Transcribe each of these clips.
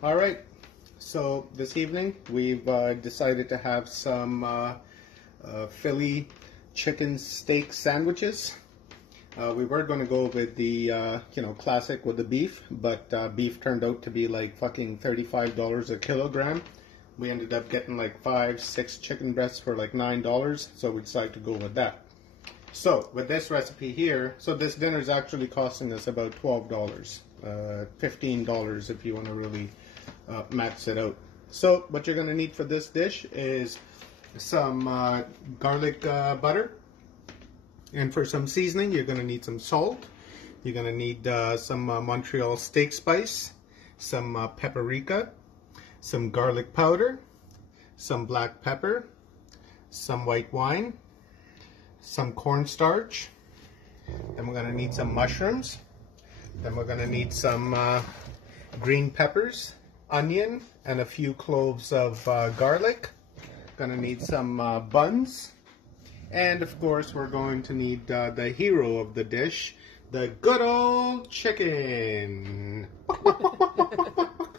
All right, so this evening we've decided to have some Philly chicken steak sandwiches. We were going to go with the classic with the beef, but beef turned out to be like fucking $35 a kilogram. We ended up getting like 5-6 chicken breasts for like $9, so we decided to go with that. So with this recipe here, so this dinner is actually costing us about $12, $15 if you want to really max it out. So what you're going to need for this dish is some garlic butter, and for some seasoning you're going to need some salt. You're going to need some Montreal steak spice, some paprika, some garlic powder, some black pepper, some white wine, some cornstarch. Then we're going to need some mushrooms. Then we're going to need some green peppers, onion, and a few cloves of garlic. Going to need some buns. And of course we're going to need the hero of the dish, the good old chicken.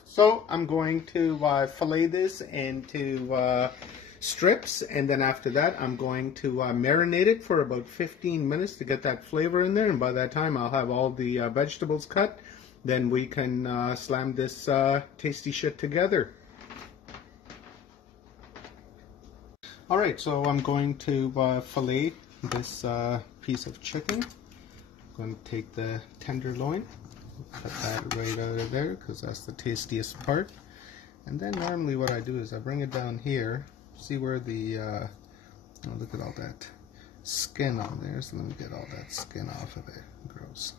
So I'm going to fillet this into strips, and then after that I'm going to marinate it for about 15 minutes to get that flavor in there, and by that time I'll have all the vegetables cut. Then we can slam this tasty shit together. Alright, so I'm going to fillet this piece of chicken. I'm going to take the tenderloin, cut that right out of there because that's the tastiest part. And then normally what I do is I bring it down here. See where the, oh, look at all that skin on there. So let me get all that skin off of it. Gross.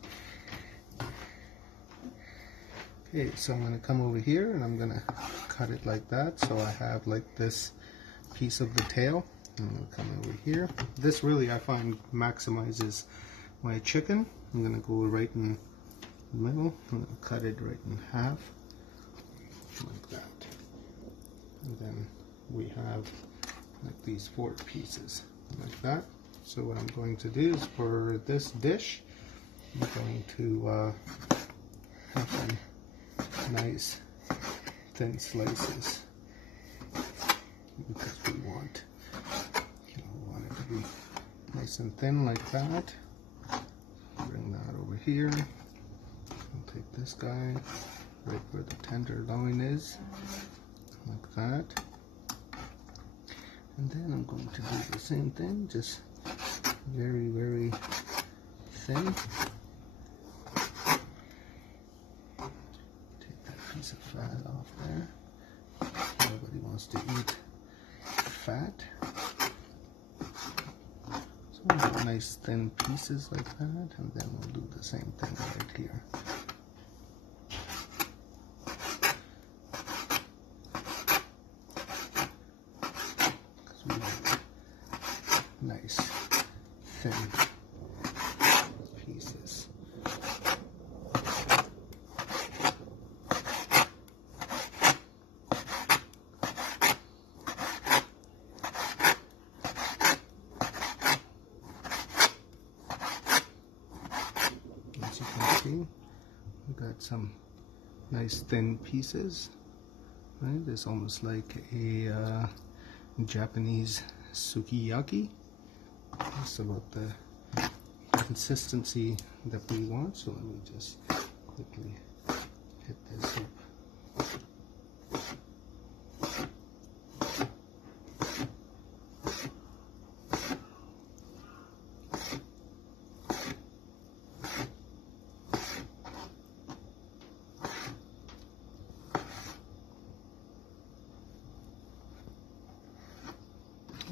Okay, so I'm going to come over here and I'm going to cut it like that. So I have like this piece of the tail. I'm going to come over here. This really I find maximizes my chicken. I'm going to go right in the middle. I'm going to cut it right in half like that. And then we have like these 4 pieces like that. So what I'm going to do is for this dish, I'm going to have some nice thin slices, because we want it to be nice and thin like that. Bring that over here. I'll take this guy right where the tenderloin is, like that. And then I'm going to do the same thing, just very, very thin. Take that piece of fat off there. Nobody wants to eat fat. So nice thin pieces like that, and then we'll do the same thing right here. Because we want nice thin pieces. We got some nice thin pieces, right? It's almost like a Japanese sukiyaki. That's about the consistency that we want. So let me just quickly hit this up.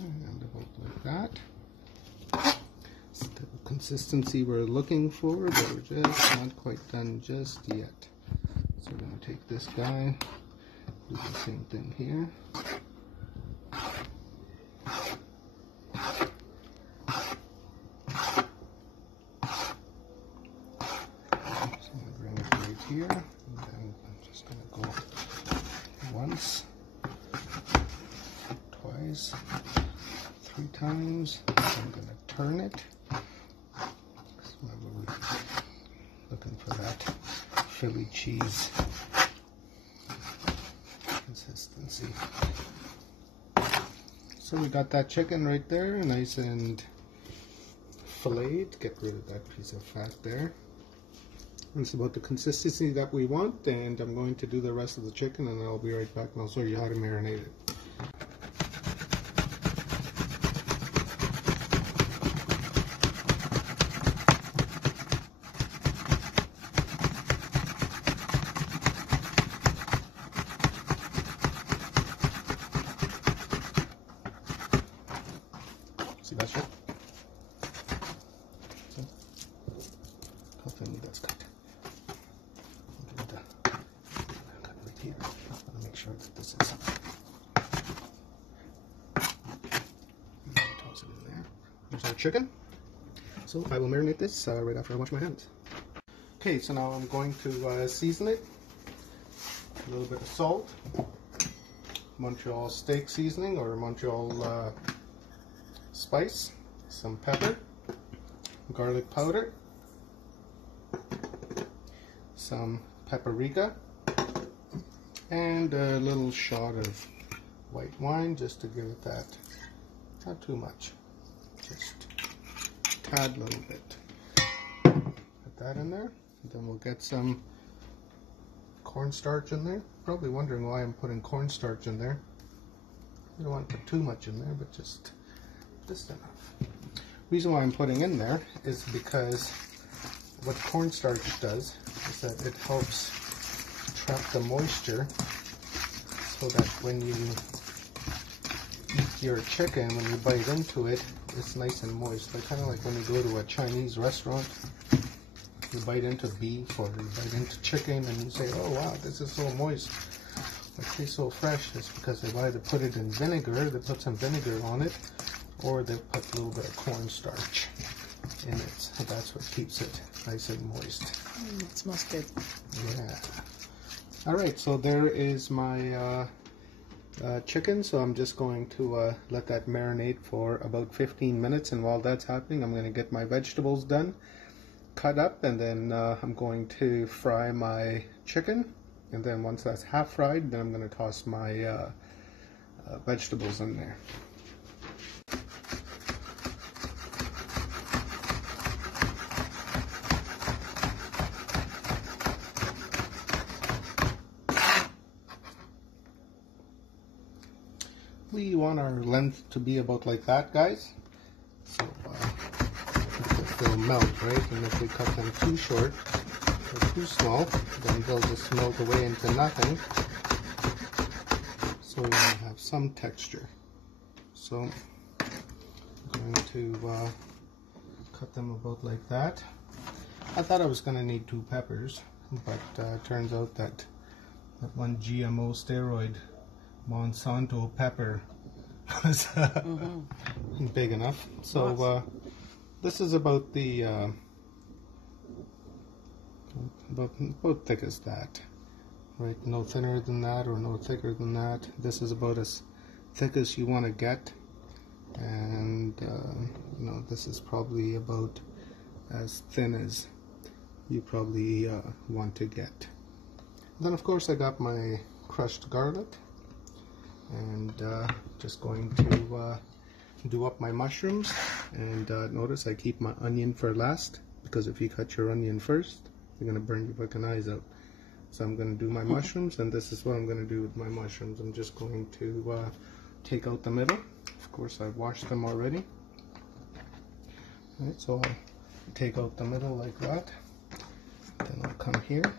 And about like that. It's the consistency we're looking for, but we're just not quite done just yet. So we're going to take this guy, do the same thing here. So I'm going to bring it right here, and then I'm just going to go once, twice, 3 times. I'm going to turn it. So we're looking for that Philly cheese consistency. So we got that chicken right there, nice and filleted. Get rid of that piece of fat there. And it's about the consistency that we want, and I'm going to do the rest of the chicken, and I'll be right back and I'll show you how to marinate it. See that shit? See? How thinly that's cut. Cut right here. I want to make sure that this is. Toss it in there. There's our chicken. So I will marinate this right after I wash my hands. Okay, so now I'm going to season it. A little bit of salt, Montreal steak seasoning or Montreal spice, some pepper, garlic powder, some paprika, and a little shot of white wine just to give it that, not too much, just a tad little bit. Put that in there, and then we'll get some cornstarch in there. Probably wondering why I'm putting cornstarch in there. You don't want to put too much in there, but just enough. Reason why I'm putting in there is because what cornstarch does is that it helps trap the moisture so that when you eat your chicken, when you bite into it, it's nice and moist. Like kind of like when you go to a Chinese restaurant, you bite into beef or you bite into chicken and you say, oh wow, this is so moist. It tastes so fresh. It's because they've either put it in vinegar, they put some vinegar on it, or they put a little bit of cornstarch in it. So that's what keeps it nice and moist. It smells good. Yeah. Alright, so there is my chicken. So I'm just going to let that marinate for about 15 minutes. And while that's happening, I'm going to get my vegetables done, cut up, and then I'm going to fry my chicken. And then once that's half fried, then I'm going to toss my vegetables in there. We want our length to be about like that, guys. So they'll melt, right? And if we cut them too short or too small, then they'll just melt away into nothing. So we want to have some texture. So I'm going to cut them about like that. I thought I was going to need 2 peppers, but turns out that one GMO steroid Monsanto pepper was big enough. So this is about the about thick as that, right? No thinner than that or no thicker than that. This is about as thick as you want to get, and you know, this is probably about as thin as you probably want to get. Then of course I got my crushed garlic, and just going to do up my mushrooms. And notice I keep my onion for last, because if you cut your onion first, you're going to burn your fucking eyes out. So I'm going to do my mushrooms, and this is what I'm going to do with my mushrooms. I'm just going to take out the middle. Of course I've washed them already. Alright, so I'll take out the middle like that. Then I'll come here.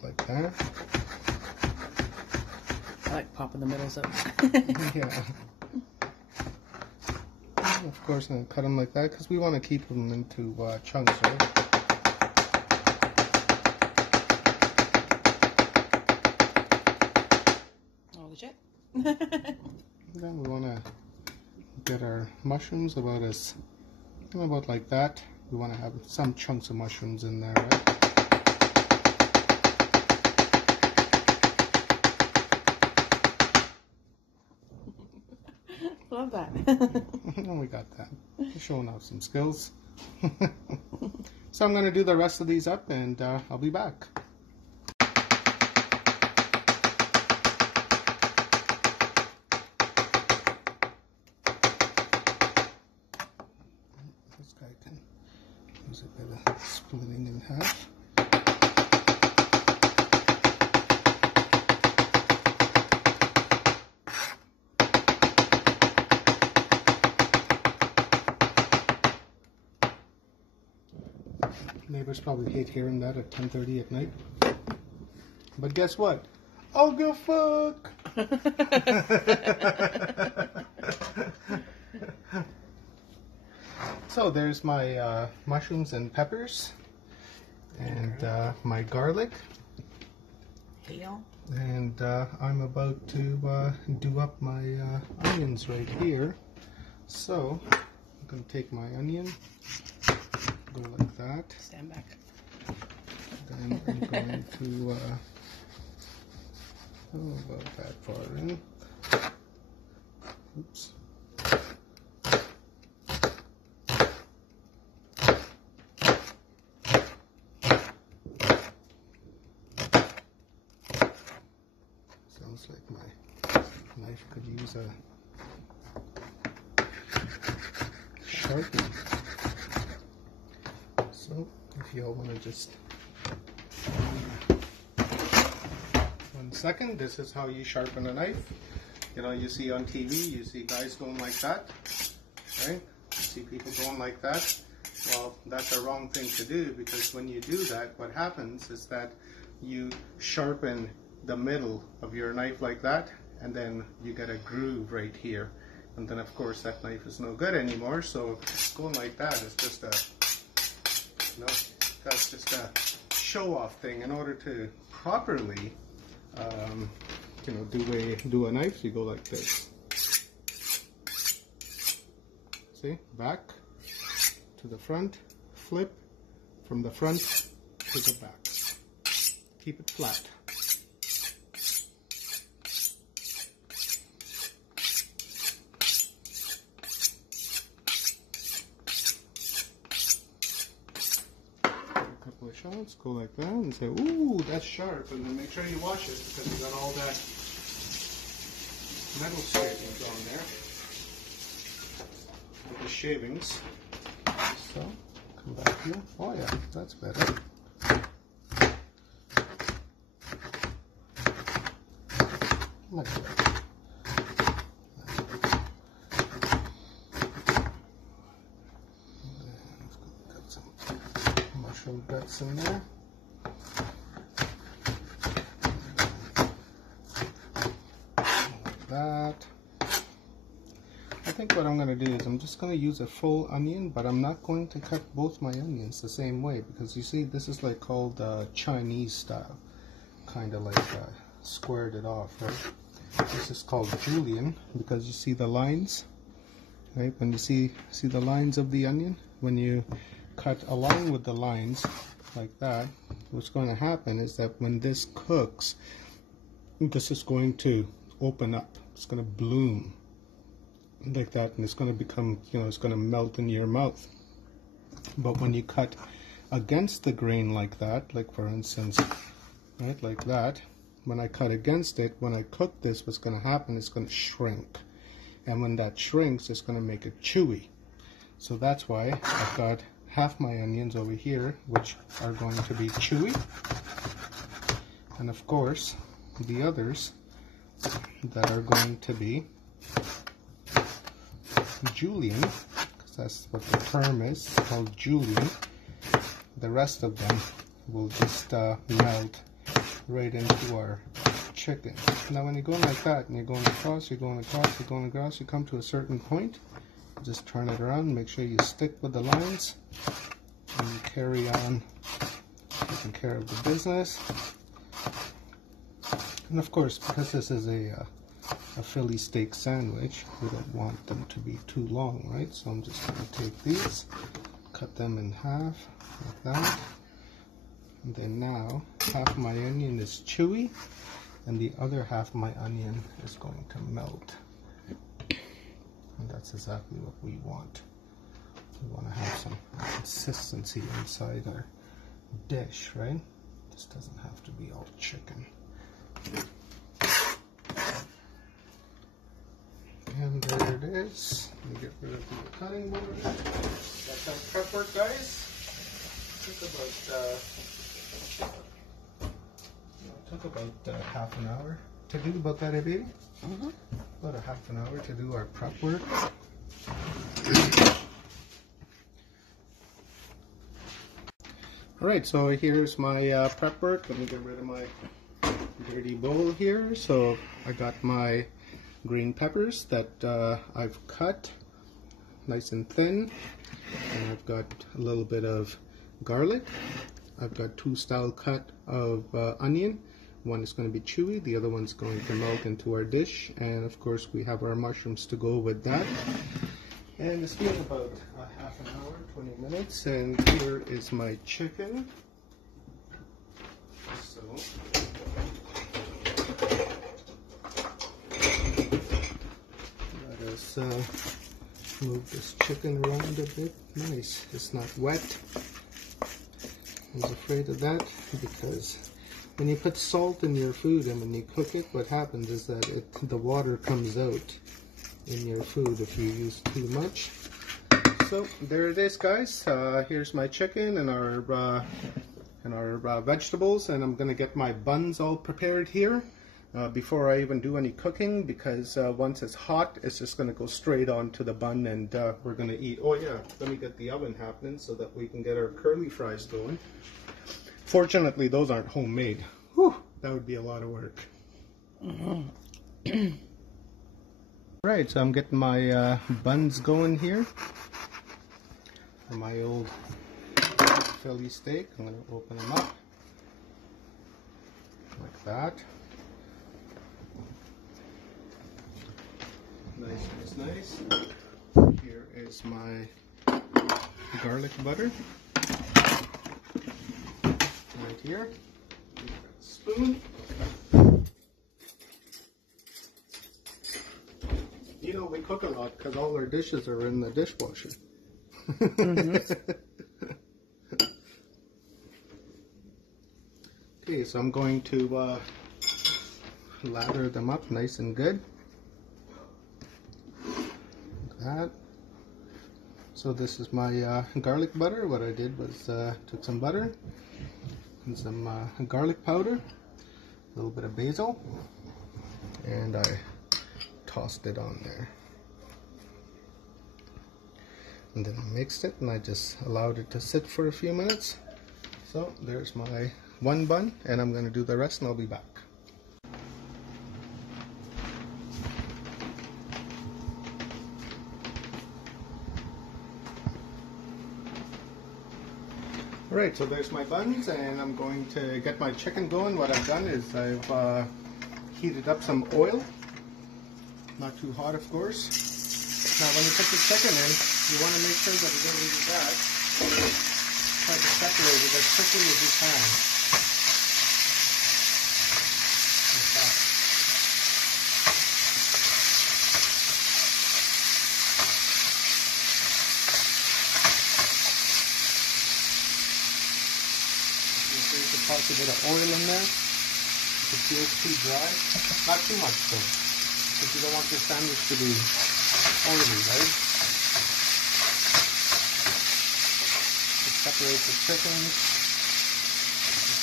Like that. I like popping the middles up. Yeah. And of course, I'm cut them like that because we want to keep them into chunks, right? Oh, legit. Then we want to get our mushrooms about like that. We want to have some chunks of mushrooms in there, right? Love that. We got that. We're showing off some skills. So I'm going to do the rest of these up, and I'll be back. This guy can use a bit of splitting in half. Neighbors probably hate hearing that at 10:30 at night. But guess what? I'll go fuck! So there's my mushrooms and peppers, and my garlic. Hey, y'all. And I'm about to do up my onions right here. So I'm going to take my onion, go like that. Stand back. Then I'm going to, about that far in. Oops. Sounds like my knife could use a sharpening. So if y'all want to just 1 second, this is how you sharpen a knife. You know, you see on TV, you see guys going like that, right? You see people going like that. Well, that's a wrong thing to do, because when you do that, what happens is that you sharpen the middle of your knife like that, and then you get a groove right here. And then of course that knife is no good anymore, so going like that is just a, you know, that's just a show-off thing. In order to properly you know, do a knife, you go like this. See, back to the front, flip from the front to the back. Keep it flat. Couple of shots, go like that, and say, ooh, that's sharp, and then make sure you wash it, because you got all that metal scrapings on there with the shavings. So come back here. Oh yeah, that's better. Like that. Mushroom guts in there. Like that. I think what I'm going to do is I'm just going to use a full onion, but I'm not going to cut both my onions the same way, because you see this is like called Chinese style, kind of like squared it off, right? This is called julienne because you see the lines, right? When you see the lines of the onion, when you cut along with the lines like that, what's going to happen is that when this cooks, this is going to open up. It's going to bloom like that, and it's going to become, you know, it's going to melt in your mouth. But when you cut against the grain like that, like for instance, right, like that, when I cut against it, when I cook this, what's going to happen is it's going to shrink. And when that shrinks, it's going to make it chewy. So that's why I've got half my onions over here, which are going to be chewy. And of course, the others that are going to be julienne, because that's what the term is, it's called julienne. The rest of them will just melt right into our chicken. Now when you're going like that and you're going across, you're going across, you're going across, you come to a certain point, just turn it around, make sure you stick with the lines, and you carry on taking care of the business. And of course, because this is a Philly steak sandwich, we don't want them to be too long, right? So I'm just going to take these, cut them in half like that. And then now, half my onion is chewy, and the other half of my onion is going to melt. And that's exactly what we want. We want to have some consistency inside our dish, right? This doesn't have to be all chicken. And there it is. Let me get rid of the cutting board. That's our prep work, guys. Took about half an hour to do about that, baby. About a half an hour to do our prep work. Alright, so here's my prep work. Let me get rid of my dirty bowl here. So I got my green peppers that I've cut nice and thin, and I've got a little bit of garlic. I've got 2 style cut of onion. One is going to be chewy, the other one's going to melt into our dish, and of course we have our mushrooms to go with that. And it's been about a half an hour, 20 minutes, and here is my chicken. So let us move this chicken around a bit. Nice, it's not wet. I was afraid of that because when you put salt in your food and when you cook it, what happens is that the water comes out in your food if you use too much. So there it is, guys. Here's my chicken and our vegetables, and I'm gonna get my buns all prepared here before I even do any cooking, because once it's hot, it's just gonna go straight onto the bun, and we're gonna eat. Oh yeah, let me get the oven happening so that we can get our curly fries going. Fortunately, those aren't homemade. Whew, that would be a lot of work. Right, so I'm getting my buns going here for my old Philly steak. I'm going to open them up like that. Nice. Here is my garlic butter. Right here. Spoon. You know, we cook a lot because all our dishes are in the dishwasher. Okay, so I'm going to lather them up nice and good. Like that. So this is my garlic butter. What I did was took some butter and some garlic powder, a little bit of basil, and I tossed it on there. And then I mixed it and I just allowed it to sit for a few minutes. So there's my one bun, and I'm going to do the rest and I'll be back. Alright, so there's my buns, and I'm going to get my chicken going. What I've done is I've heated up some oil. Not too hot, of course. Now when you put the chicken in, you want to make sure that it doesn't do that. Try to separate it as quickly as you can. Like that. There's a possible bit of oil in there. If it feels too dry, not too much though, because you don't want your sandwich to be oily, right? Just separate the chickens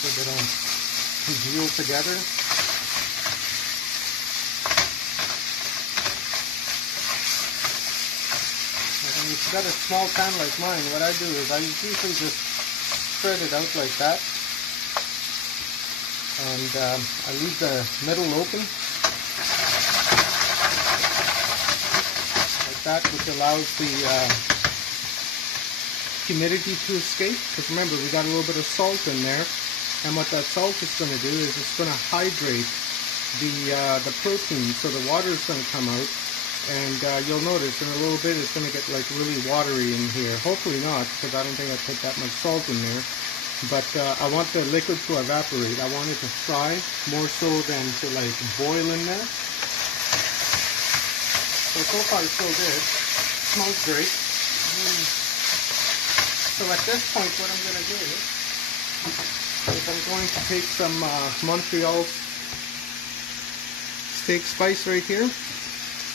so they don't congeal together. And if you've got a small pan like mine, what I do is I usually just spread it out like that, and I leave the middle open like that, which allows the humidity to escape. Because remember, we got a little bit of salt in there, and what that salt is going to do is it's going to hydrate the protein, so the water is going to come out, and you'll notice in a little bit it's going to get like really watery in here. Hopefully not, because I don't think I put that much salt in there. But I want the liquid to evaporate. I want it to fry more so than to like boil in there. So far so good. Smells great. So at this point, what I'm going to do is I'm going to take some Montreal steak spice right here.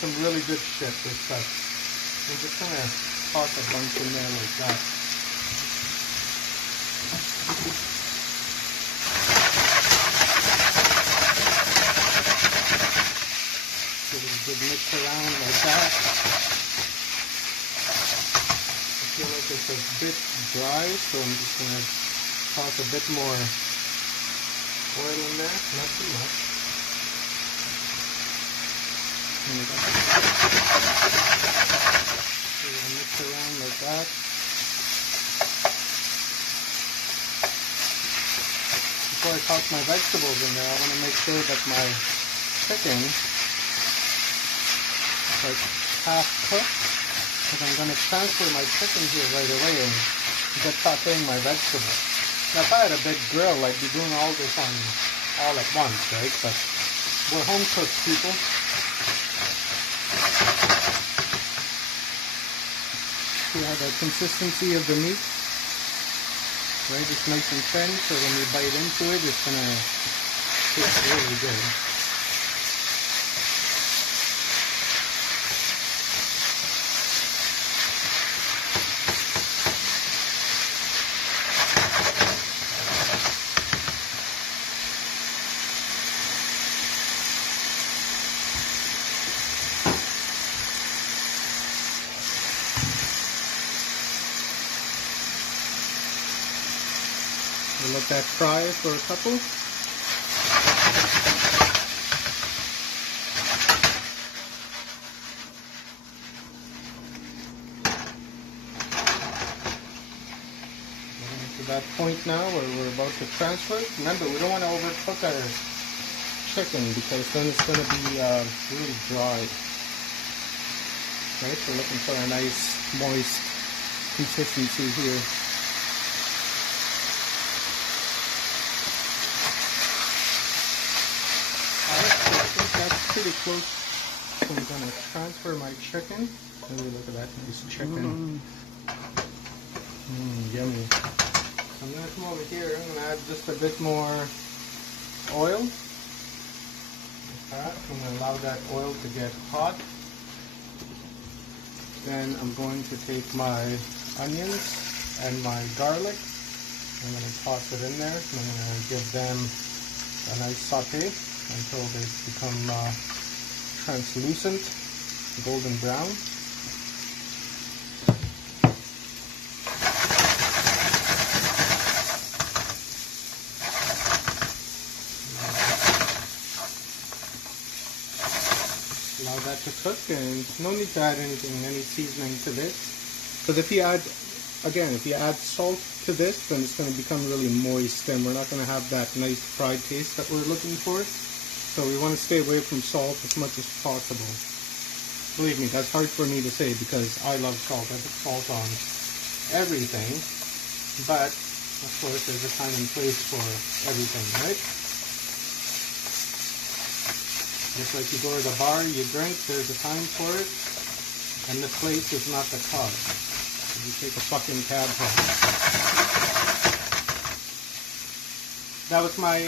Some really good shit, this stuff. I'm just going to toss a bunch in there like that. Give it a good mix around like that. I feel like it's a bit dry, so I'm just going to toss a bit more oil in there, not too much. And we're going to mix around like that. Before I toss my vegetables in there, I want to make sure that my chicken is like half cooked, because I'm going to transfer my chicken here right away and get sauteing my vegetables. Now if I had a big grill, I'd be doing all this on all at once, right? But we're home cooked people. See how the consistency of the meat, right? It's nice and thin, so when you bite into it, it's gonna taste really good. We'll let that fry for a couple. We're to that point now where we're about to transfer. Remember, we don't want to overcook our chicken because then it's going to be really dry. Right, we're looking for a nice, moist consistency here. Pretty close, so I'm going to transfer my chicken. Maybe look at that nice chicken. Yummy. So I'm going to come over here. I'm going to add just a bit more oil. Like that. I'm going to allow that oil to get hot. Then I'm going to take my onions and my garlic. I'm going to toss it in there. I'm going to give them a nice saute until they become translucent, golden brown. Allow that to cook, and no need to add any seasoning to this. Because if you add salt to this, then it's going to become really moist, and we're not going to have that nice fried taste that we're looking for. So we want to stay away from salt as much as possible. Believe me, that's hard for me to say because I love salt. I put salt on everything. But, of course, there's a time and place for everything, right? Just like you go to the bar, you drink, there's a time for it. And the place is not the cause. You take a fucking cab home. That was my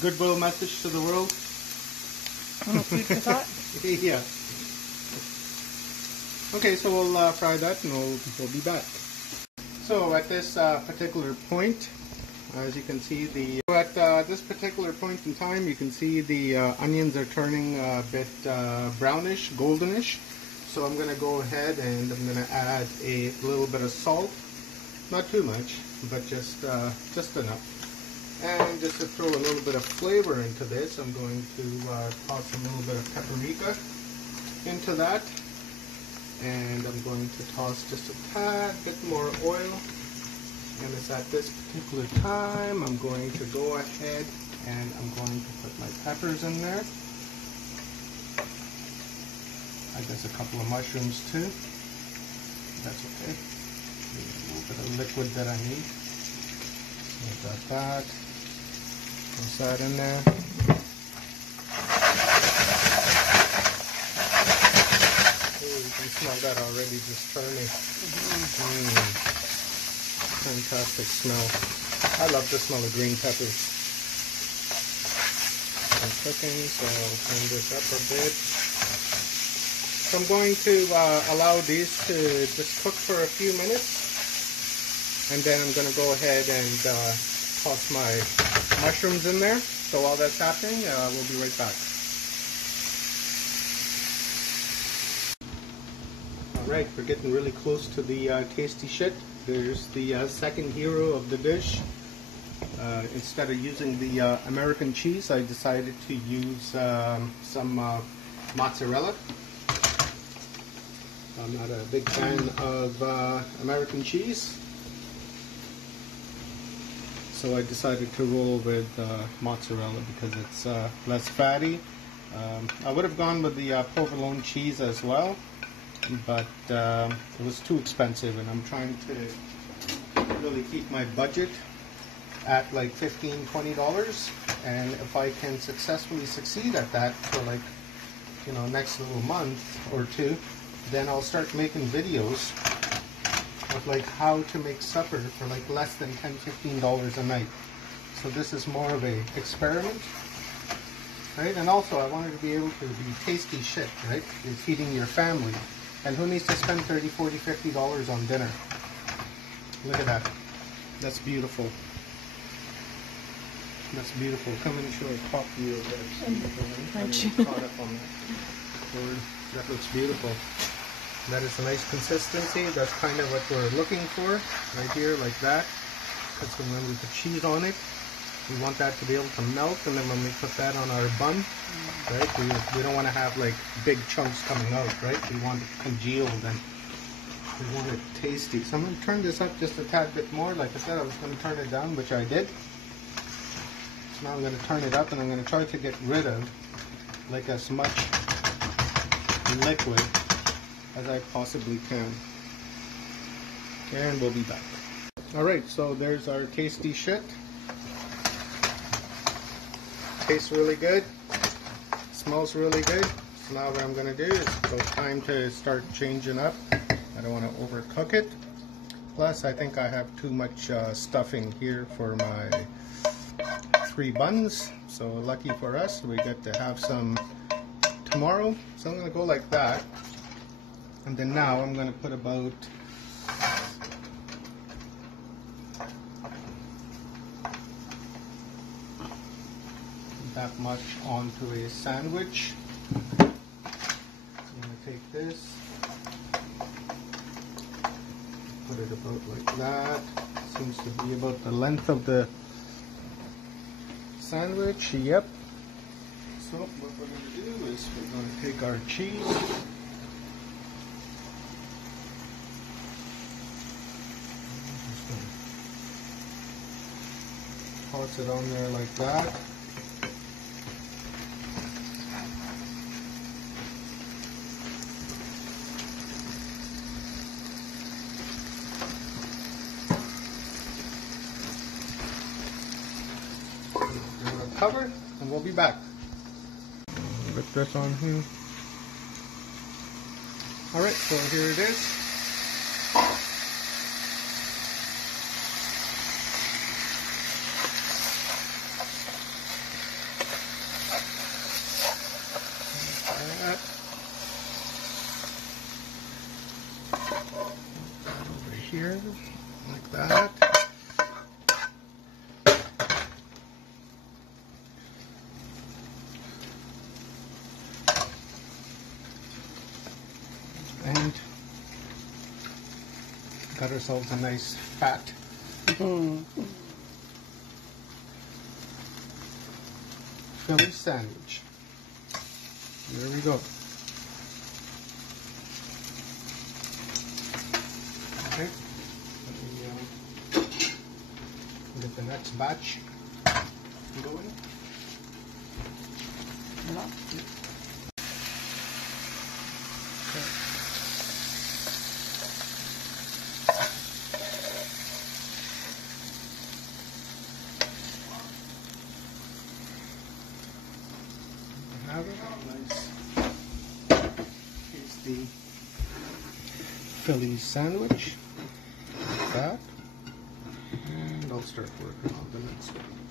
goodwill message to the world. Food for thought. Yeah. Okay, so we'll fry that and we'll be back. So at this particular point, as you can see, at this particular point in time, you can see the onions are turning a bit brownish, goldenish. So I'm going to go ahead and I'm going to add a little bit of salt, not too much, but just enough. And just to throw a little bit of flavor into this, I'm going to toss a little bit of paprika into that. And I'm going to toss just a tad bit more oil. And it's at this particular time I'm going to go ahead and I'm going to put my peppers in there. I guess a couple of mushrooms too. That's okay. A little bit of liquid that I need. I've got that. Toss that in there. There we You smell that already, just turning. Fantastic smell. I love the smell of green peppers. I'm cooking, so I'll turn this up a bit. So I'm going to allow these to just cook for a few minutes, and then I'm going to go ahead and toss my mushrooms in there. So while that's happening, we'll be right back. Alright, we're getting really close to the tasty shit. There's the second hero of the dish. Instead of using the American cheese, I decided to use some mozzarella. I'm not a big fan of American cheese, so I decided to roll with mozzarella because it's less fatty. I would have gone with the provolone cheese as well, but it was too expensive, and I'm trying to really keep my budget at like $15–20, and if I can successfully succeed at that for like, you know, next little month or two, then I'll start making videos of like how to make supper for like less than $10–15 a night. So this is more of a experiment, right? And also I wanted to be able to be tasty shit, right? You're feeding your family, and who needs to spend $30, $40, $50 on dinner? Look at that. That's beautiful. That's beautiful. Come and show a top view of that. Caught up on that. That looks beautiful. That is a nice consistency. That's kind of what we're looking for right here, like that. Because when we put cheese on it, we want that to be able to melt, and then when we put that on our bun, right, we don't want to have like big chunks coming out, right? We want it congealed and we want it tasty. So I'm going to turn this up just a tad bit more. Like I said, I was going to turn it down, which I did. So now I'm going to turn it up, and I'm going to try to get rid of like as much liquid as I possibly can. And we'll be back. Alright, so there's our tasty shit. Tastes really good. Smells really good. So now what I'm going to do is it's time to start changing up. I don't want to overcook it. Plus, I think I have too much stuffing here for my 3 buns. So lucky for us, we get to have some tomorrow. So I'm going to go like that. And then now I'm going to put about that much onto a sandwich. I'm going to take this, put it about like that. Seems to be about the length of the sandwich. Yep. So what we're going to do is we're going to take our cheese. Toss it on there like that. Cover, and we'll be back. Put this on here. Alright, so here it is. Over here, like that. And got ourselves a nice fat Philly sandwich. There we go. Okay, let me get the next batch going. Have it nice, tasty Philly sandwich. Like that. And I'll start working on the next one.